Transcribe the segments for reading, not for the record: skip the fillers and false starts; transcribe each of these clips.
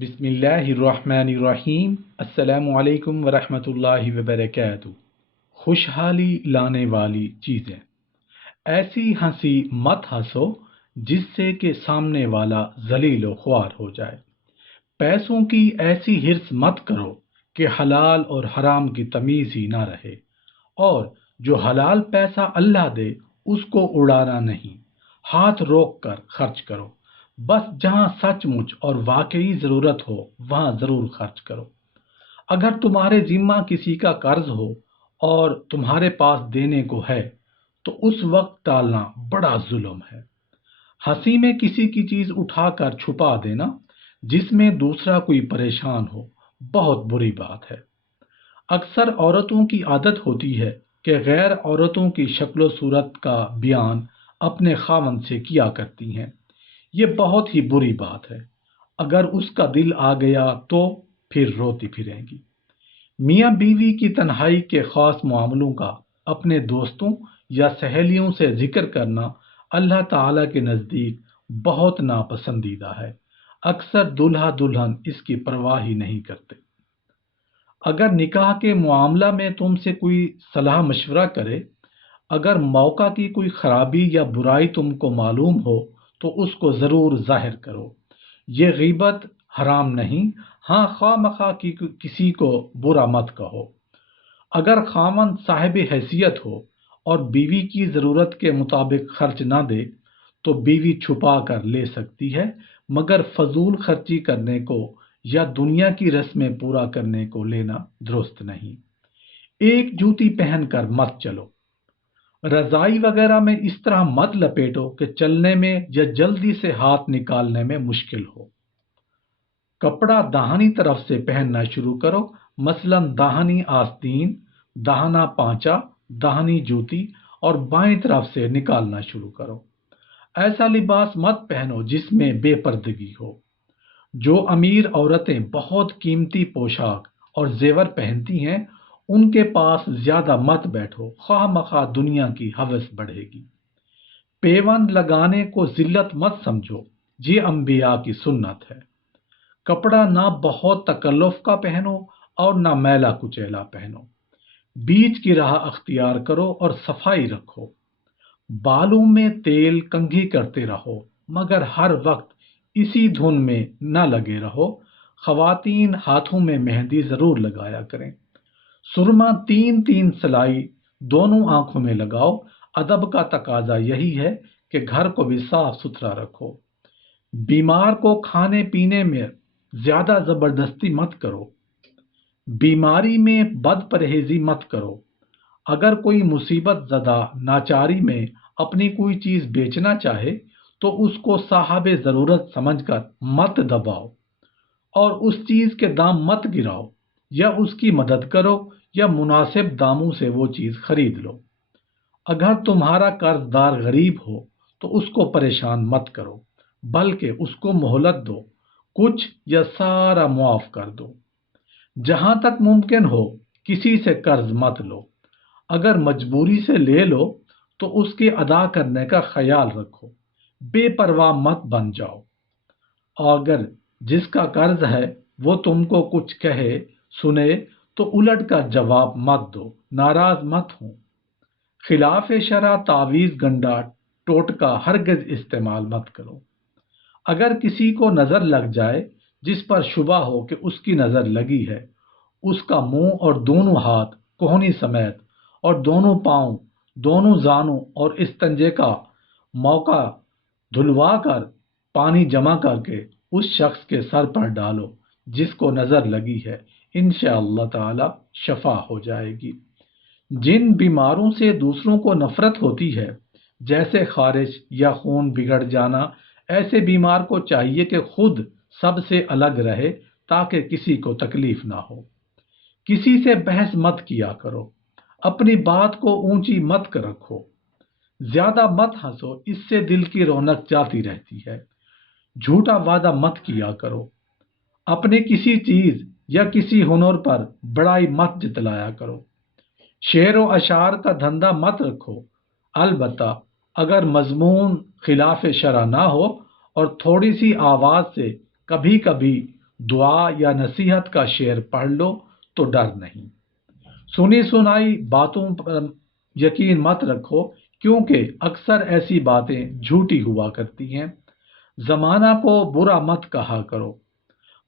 بسم اللہ الرحمن الرحیم۔ السلام علیکم ورحمۃ اللہ وبرکاتہ۔ خوشحالی لانے والی چیزیں۔ ایسی ہنسی مت ہنسو جس سے کہ سامنے والا ذلیل و خوار ہو جائے۔ پیسوں کی ایسی ہرس مت کرو کہ حلال اور حرام کی تمیز ہی نہ رہے، اور جو حلال پیسہ اللہ دے اس کو اڑانا نہیں، ہاتھ روک کر خرچ کرو۔ بس جہاں سچ مچ اور واقعی ضرورت ہو وہاں ضرور خرچ کرو۔ اگر تمہارے ذمہ کسی کا قرض ہو اور تمہارے پاس دینے کو ہے تو اس وقت ٹالنا بڑا ظلم ہے۔ ہنسی میں کسی کی چیز اٹھا کر چھپا دینا جس میں دوسرا کوئی پریشان ہو بہت بری بات ہے۔ اکثر عورتوں کی عادت ہوتی ہے کہ غیر عورتوں کی شکل و صورت کا بیان اپنے خاوند سے کیا کرتی ہیں۔ یہ بہت ہی بری بات ہے۔ اگر اس کا دل آ گیا تو پھر روتی پھریں گی۔ میاں بیوی کی تنہائی کے خاص معاملوں کا اپنے دوستوں یا سہیلیوں سے ذکر کرنا اللہ تعالیٰ کے نزدیک بہت ناپسندیدہ ہے۔ اکثر دلہا دلہن اس کی پرواہ ہی نہیں کرتے۔ اگر نکاح کے معاملہ میں تم سے کوئی صلاح مشورہ کرے، اگر موقع کی کوئی خرابی یا برائی تم کو معلوم ہو تو اس کو ضرور ظاہر کرو۔ یہ غیبت حرام نہیں، ہاں خواہ مخواہ کی کسی کو برا مت کہو۔ اگر خاوند صاحب حیثیت ہو اور بیوی کی ضرورت کے مطابق خرچ نہ دے تو بیوی چھپا کر لے سکتی ہے، مگر فضول خرچی کرنے کو یا دنیا کی رسمیں پورا کرنے کو لینا درست نہیں۔ ایک جوتی پہن کر مت چلو۔ رضائی وغیرہ میں اس طرح مت لپیٹو کہ چلنے میں یا جلدی سے ہاتھ نکالنے میں مشکل ہو۔ کپڑا داہنی طرف سے پہننا شروع کرو، مثلا داہنی آستین، داہنا پانچا، داہنی جوتی، اور بائیں طرف سے نکالنا شروع کرو۔ ایسا لباس مت پہنو جس میں بے پردگی ہو۔ جو امیر عورتیں بہت قیمتی پوشاک اور زیور پہنتی ہیں ان کے پاس زیادہ مت بیٹھو، خواہ مخواہ دنیا کی ہوس بڑھے گی۔ پیوند لگانے کو ذلت مت سمجھو، یہ انبیاء کی سنت ہے۔ کپڑا نہ بہت تکلف کا پہنو اور نہ میلا کچیلا پہنو، بیچ کی راہ اختیار کرو اور صفائی رکھو۔ بالوں میں تیل کنگھی کرتے رہو مگر ہر وقت اسی دھن میں نہ لگے رہو۔ خواتین ہاتھوں میں مہندی ضرور لگایا کریں۔ سرما 3 سلائی دونوں آنکھوں میں لگاؤ۔ ادب کا تقاضا یہی ہے کہ گھر کو بھی صاف ستھرا رکھو۔ بیمار کو کھانے پینے میں زیادہ زبردستی مت کرو۔ بیماری میں بد پرہیزی مت کرو۔ اگر کوئی مصیبت زدہ ناچاری میں اپنی کوئی چیز بیچنا چاہے تو اس کو صاحب ضرورت سمجھ کر مت دباؤ اور اس چیز کے دام مت گراؤ، یا اس کی مدد کرو یا مناسب داموں سے وہ چیز خرید لو۔ اگر تمہارا قرض دار غریب ہو تو اس کو پریشان مت کرو، بلکہ اس کو مہلت دو، کچھ یا سارا معاف کر دو۔ جہاں تک ممکن ہو کسی سے قرض مت لو۔ اگر مجبوری سے لے لو تو اس کے ادا کرنے کا خیال رکھو، بے پرواہ مت بن جاؤ۔ اور اگر جس کا قرض ہے وہ تم کو کچھ کہے سنے تو الٹ کر جواب مت دو، ناراض مت ہو۔ خلاف شرع تعویذ گنڈا ٹوٹکا ہرگز استعمال مت کرو۔ اگر کسی کو نظر لگ جائے جس پر شبہ ہو کہ اس کی نظر لگی ہے، اس کا منہ اور دونوں ہاتھ کوہنی سمیت اور دونوں پاؤں، دونوں زانوں اور استنجے کا موقع دھلوا کر پانی جمع کر کے اس شخص کے سر پر ڈالو جس کو نظر لگی ہے، انشاءاللہ تعالی شفا ہو جائے گی۔ جن بیماروں سے دوسروں کو نفرت ہوتی ہے جیسے خارش یا خون بگڑ جانا، ایسے بیمار کو چاہیے کہ خود سب سے الگ رہے تاکہ کسی کو تکلیف نہ ہو۔ کسی سے بحث مت کیا کرو، اپنی بات کو اونچی مت رکھو۔ زیادہ مت ہنسو، اس سے دل کی رونق جاتی رہتی ہے۔ جھوٹا وعدہ مت کیا کرو۔ اپنے کسی چیز یا کسی ہنر پر بڑائی مت جتلایا کرو۔ شعر و اشعار کا دھندا مت رکھو، البتہ اگر مضمون خلاف شرع نہ ہو اور تھوڑی سی آواز سے کبھی کبھی دعا یا نصیحت کا شعر پڑھ لو تو ڈر نہیں۔ سنی سنائی باتوں پر یقین مت رکھو، کیونکہ اکثر ایسی باتیں جھوٹی ہوا کرتی ہیں۔ زمانہ کو برا مت کہا کرو،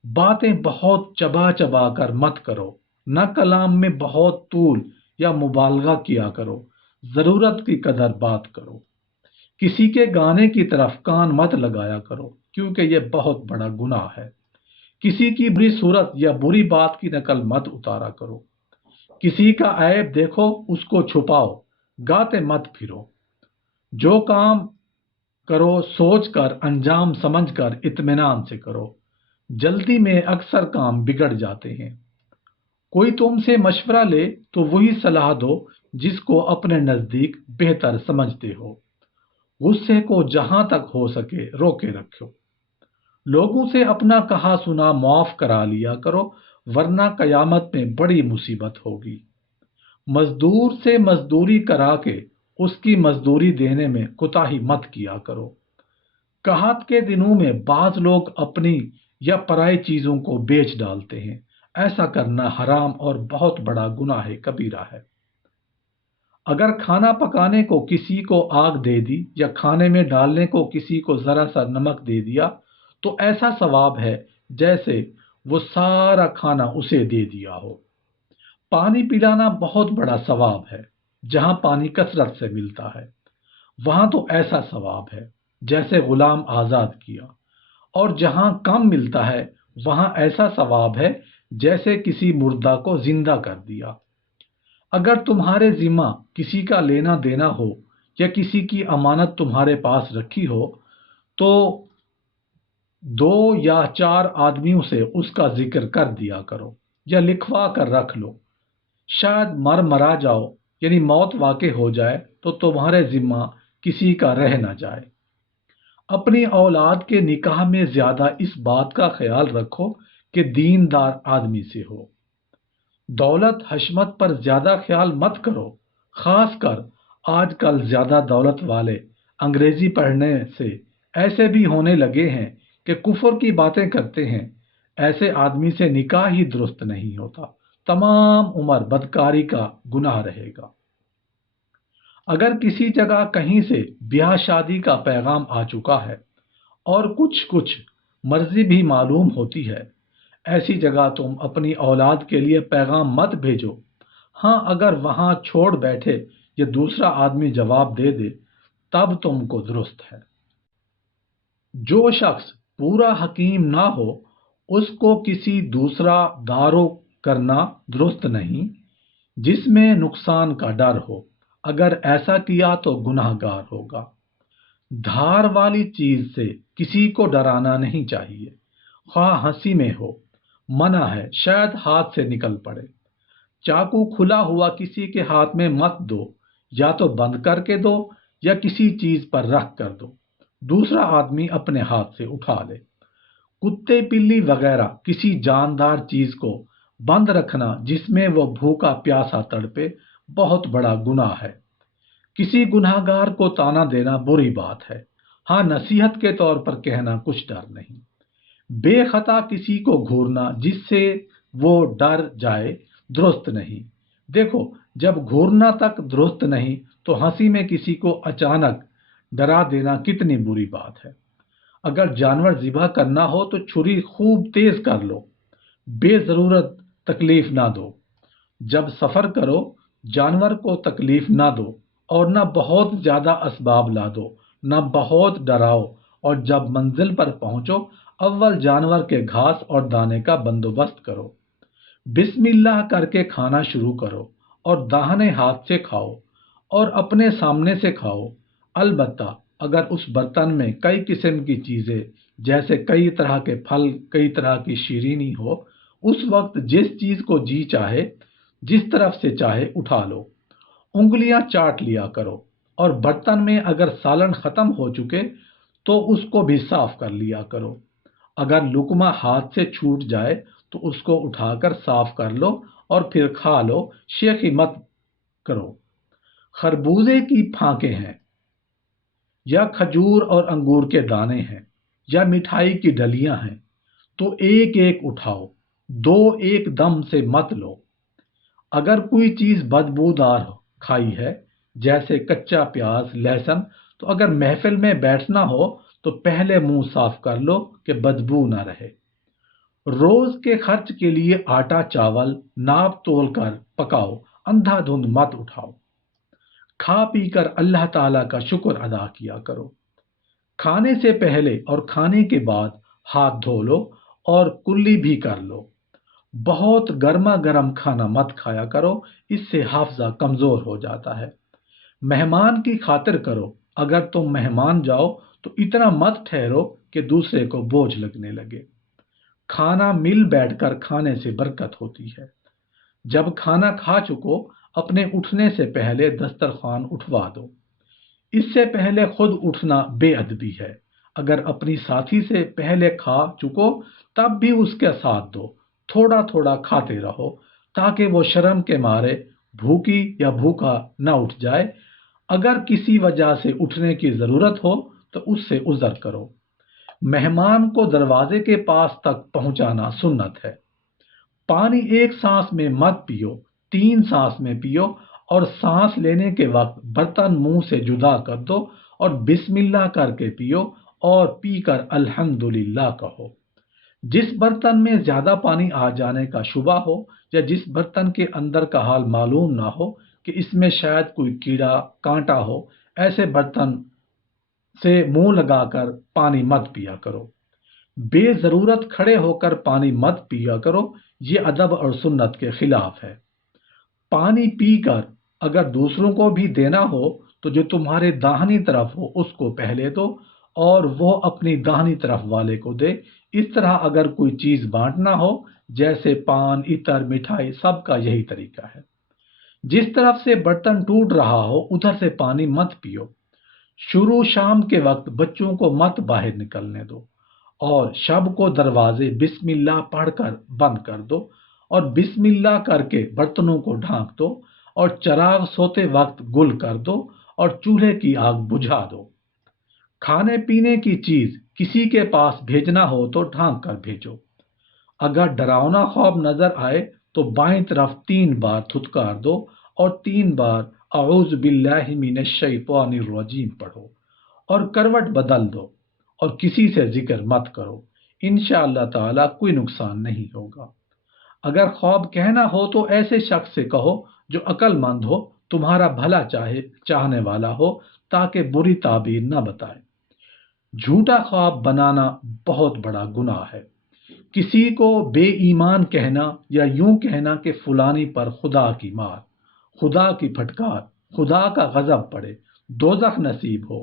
باتیں بہت چبا چبا کر مت کرو، نہ کلام میں بہت طول یا مبالغہ کیا کرو، ضرورت کی قدر بات کرو۔ کسی کے گانے کی طرف کان مت لگایا کرو، کیونکہ یہ بہت بڑا گناہ ہے۔ کسی کی بری صورت یا بری بات کی نقل مت اتارا کرو۔ کسی کا عیب دیکھو اس کو چھپاؤ، گاتے مت پھرو۔ جو کام کرو سوچ کر، انجام سمجھ کر، اطمینان سے کرو۔ جلدی میں اکثر کام بگڑ جاتے ہیں۔ کوئی تم سے مشورہ لے تو وہی صلاح دو جس کو اپنے نزدیک بہتر سمجھتے ہو۔ غصے کو جہاں تک ہو سکے روکے رکھو۔ لوگوں سے اپنا کہا سنا معاف کرا لیا کرو، ورنہ قیامت میں بڑی مصیبت ہوگی۔ مزدور سے مزدوری کرا کے اس کی مزدوری دینے میں کوتاہی مت کیا کرو۔ قحط کے دنوں میں بعض لوگ اپنی یا پرائی چیزوں کو بیچ ڈالتے ہیں۔ ایسا کرنا حرام اور بہت بڑا گناہ کبیرہ ہے۔ اگر کھانا پکانے کو کسی کو آگ دے دی یا کھانے میں ڈالنے کو کسی کو ذرا سا نمک دے دیا تو ایسا ثواب ہے جیسے وہ سارا کھانا اسے دے دیا ہو۔ پانی پلانا بہت بڑا ثواب ہے۔ جہاں پانی کثرت سے ملتا ہے وہاں تو ایسا ثواب ہے جیسے غلام آزاد کیا، اور جہاں کم ملتا ہے وہاں ایسا ثواب ہے جیسے کسی مردہ کو زندہ کر دیا۔ اگر تمہارے ذمہ کسی کا لینا دینا ہو یا کسی کی امانت تمہارے پاس رکھی ہو تو 2 یا 4 آدمیوں سے اس کا ذکر کر دیا کرو یا لکھوا کر رکھ لو۔ شاید مرا جاؤ، یعنی موت واقع ہو جائے تو تمہارے ذمہ کسی کا رہ نہ جائے۔ اپنی اولاد کے نکاح میں زیادہ اس بات کا خیال رکھو کہ دیندار آدمی سے ہو۔ دولت حشمت پر زیادہ خیال مت کرو، خاص کر آج کل زیادہ دولت والے انگریزی پڑھنے سے ایسے بھی ہونے لگے ہیں کہ کفر کی باتیں کرتے ہیں۔ ایسے آدمی سے نکاح ہی درست نہیں ہوتا، تمام عمر بدکاری کا گناہ رہے گا۔ اگر کسی جگہ کہیں سے بیاہ شادی کا پیغام آ چکا ہے اور کچھ مرضی بھی معلوم ہوتی ہے، ایسی جگہ تم اپنی اولاد کے لیے پیغام مت بھیجو۔ ہاں، اگر وہاں چھوڑ بیٹھے یا دوسرا آدمی جواب دے دے تب تم کو درست ہے۔ جو شخص پورا حکیم نہ ہو اس کو کسی دوسرا دارو کرنا درست نہیں جس میں نقصان کا ڈر ہو۔ اگر ایسا کیا تو گناہ گار ہوگا۔ دھار والی چیز سے کسی کو ڈرانا نہیں چاہیے، خواہ ہنسی میں ہو، منع ہے، شاید ہاتھ سے نکل پڑے۔ چاقو کھلا ہوا کسی کے ہاتھ میں مت دو، یا تو بند کر کے دو یا کسی چیز پر رکھ کر دو، دوسرا آدمی اپنے ہاتھ سے اٹھا لے۔ کتے بلی وغیرہ کسی جاندار چیز کو بند رکھنا جس میں وہ بھوکا پیاسا تڑپے بہت بڑا گناہ ہے۔ کسی گناہ گار کو تانا دینا بری بات ہے، ہاں نصیحت کے طور پر کہنا کچھ ڈر نہیں۔ بے خطا کسی کو گھورنا جس سے وہ ڈر جائے درست نہیں۔ دیکھو، جب گھورنا تک درست نہیں تو ہنسی میں کسی کو اچانک ڈرا دینا کتنی بری بات ہے۔ اگر جانور ذبح کرنا ہو تو چھری خوب تیز کر لو، بے ضرورت تکلیف نہ دو۔ جب سفر کرو جانور کو تکلیف نہ دو اور نہ بہت زیادہ اسباب لا دو، نہ بہت ڈراؤ، اور جب منزل پر پہنچو اول جانور کے گھاس اور دانے کا بندوبست کرو۔ بسم اللہ کر کے کھانا شروع کرو اور داہنے ہاتھ سے کھاؤ اور اپنے سامنے سے کھاؤ۔ البتہ اگر اس برتن میں کئی قسم کی چیزیں جیسے کئی طرح کے پھل، کئی طرح کی شیرینی ہو، اس وقت جس چیز کو جی چاہے جس طرف سے چاہے اٹھا لو، انگلیاں چاٹ لیا کرو، اور برتن میں اگر سالن ختم ہو چکے تو اس کو بھی صاف کر لیا کرو۔ اگر لقمہ ہاتھ سے چھوٹ جائے تو اس کو اٹھا کر صاف کر لو اور پھر کھا لو، شیخی مت کرو۔ خربوزے کی پھانکیں ہیں یا کھجور اور انگور کے دانے ہیں یا مٹھائی کی ڈلیاں ہیں، تو ایک ایک اٹھاؤ، دو ایک دم سے مت لو۔ اگر کوئی چیز بدبودار کھائی ہے جیسے کچا پیاز، لہسن، تو اگر محفل میں بیٹھنا ہو تو پہلے منہ صاف کر لو کہ بدبو نہ رہے۔ روز کے خرچ کے لیے آٹا چاول ناپ تول کر پکاؤ، اندھا دھند مت اٹھاؤ۔ کھا پی کر اللہ تعالیٰ کا شکر ادا کیا کرو۔ کھانے سے پہلے اور کھانے کے بعد ہاتھ دھو لو اور کلی بھی کر لو۔ بہت گرما گرم کھانا مت کھایا کرو، اس سے حافظہ کمزور ہو جاتا ہے۔ مہمان کی خاطر کرو، اگر تم مہمان جاؤ تو اتنا مت ٹھہرو کہ دوسرے کو بوجھ لگنے لگے۔ کھانا مل بیٹھ کر کھانے سے برکت ہوتی ہے۔ جب کھانا کھا چکو، اپنے اٹھنے سے پہلے دسترخوان اٹھوا دو۔ اس سے پہلے خود اٹھنا بے ادبی ہے۔ اگر اپنی ساتھی سے پہلے کھا چکو تب بھی اس کے ساتھ دو، تھوڑا تھوڑا کھاتے رہو تاکہ وہ شرم کے مارے بھوکی یا بھوکا نہ اٹھ جائے۔ اگر کسی وجہ سے اٹھنے کی ضرورت ہو تو اس سے عذر کرو۔ مہمان کو دروازے کے پاس تک پہنچانا سنت ہے۔ پانی ایک سانس میں مت پیو، 3 سانس میں پیو، اور سانس لینے کے وقت برتن منہ سے جدا کر دو اور بسم اللہ کر کے پیو اور پی کر الحمدللہ کہو۔ جس برتن میں زیادہ پانی آ جانے کا شبہ ہو یا جس برتن کے اندر کا حال معلوم نہ ہو کہ اس میں شاید کوئی کیڑا کانٹا ہو، ایسے برتن سے منہ لگا کر پانی مت پیا کرو۔ بے ضرورت کھڑے ہو کر پانی مت پیا کرو، یہ ادب اور سنت کے خلاف ہے۔ پانی پی کر اگر دوسروں کو بھی دینا ہو تو جو تمہارے داہنی طرف ہو اس کو پہلے دو اور وہ اپنی داہنی طرف والے کو دے۔ اس طرح اگر کوئی چیز بانٹنا ہو جیسے پان، عطر، مٹھائی، سب کا یہی طریقہ ہے۔ جس طرف سے برتن ٹوٹ رہا ہو ادھر سے پانی مت پیو۔ شروع شام کے وقت بچوں کو مت باہر نکلنے دو اور شب کو دروازے بسم اللہ پڑھ کر بند کر دو اور بسم اللہ کر کے برتنوں کو ڈھانک دو اور چراغ سوتے وقت گل کر دو اور چولہے کی آگ بجھا دو۔ کھانے پینے کی چیز کسی کے پاس بھیجنا ہو تو ڈھانک کر بھیجو۔ اگر ڈراؤنا خواب نظر آئے تو بائیں طرف 3 بار تھتکار دو اور 3 بار اعوذ باللہ من الشیطان الرجیم پڑھو اور کروٹ بدل دو اور کسی سے ذکر مت کرو۔ انشاءاللہ تعالی کوئی نقصان نہیں ہوگا۔ اگر خواب کہنا ہو تو ایسے شخص سے کہو جو عقل مند ہو، تمہارا بھلا چاہنے والا ہو، تاکہ بری تعبیر نہ بتائے۔ جھوٹا خواب بنانا بہت بڑا گناہ ہے۔ کسی کو بے ایمان کہنا یا یوں کہنا کہ فلانی پر خدا کی مار، خدا کی پھٹکار، خدا کا غضب پڑے، دوزخ نصیب ہو،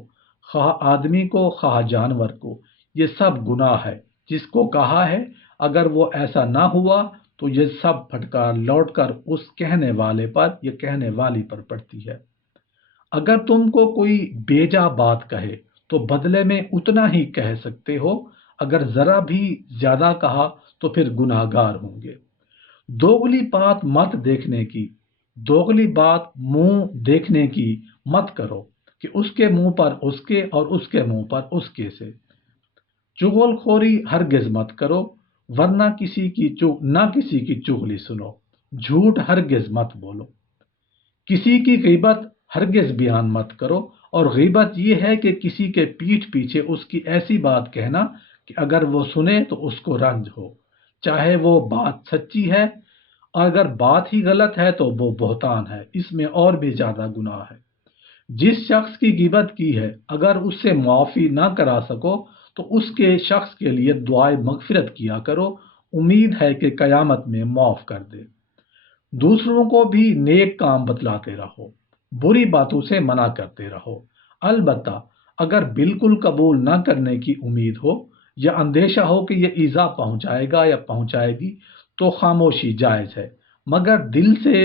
خواہ آدمی کو خواہ جانور کو، یہ سب گناہ ہے۔ جس کو کہا ہے اگر وہ ایسا نہ ہوا تو یہ سب پھٹکار لوٹ کر اس کہنے والے پر یا کہنے والی پر پڑتی ہے۔ اگر تم کو کوئی بیجا بات کہے تو بدلے میں اتنا ہی کہہ سکتے ہو، اگر ذرا بھی زیادہ کہا تو پھر گناہ گار ہوں گے۔ دوغلی بات مت دیکھنے کی، دوغلی بات منہ دیکھنے کی مت کرو کہ اس کے منہ پر اس کے اور اس کے منہ پر اس کے سے۔ چغل خوری ہرگز مت کرو ورنہ کسی کی چغلی سنو۔ جھوٹ ہرگز مت بولو۔ کسی کی غیبت ہرگز بیان مت کرو، اور غیبت یہ ہے کہ کسی کے پیٹھ پیچھے اس کی ایسی بات کہنا کہ اگر وہ سنے تو اس کو رنج ہو، چاہے وہ بات سچی ہے، اور اگر بات ہی غلط ہے تو وہ بہتان ہے، اس میں اور بھی زیادہ گناہ ہے۔ جس شخص کی غیبت کی ہے اگر اس سے معافی نہ کرا سکو تو اس کے شخص کے لیے دعائے مغفرت کیا کرو، امید ہے کہ قیامت میں معاف کر دے۔ دوسروں کو بھی نیک کام بتلاتے رہو، بری باتوں سے منع کرتے رہو۔ البتہ اگر بالکل قبول نہ کرنے کی امید ہو یا اندیشہ ہو کہ یہ ایذا پہنچائے گا یا پہنچائے گی تو خاموشی جائز ہے، مگر دل سے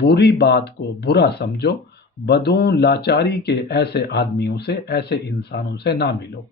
بری بات کو برا سمجھو۔ بدون لاچاری کے ایسے آدمیوں سے، ایسے انسانوں سے نہ ملو۔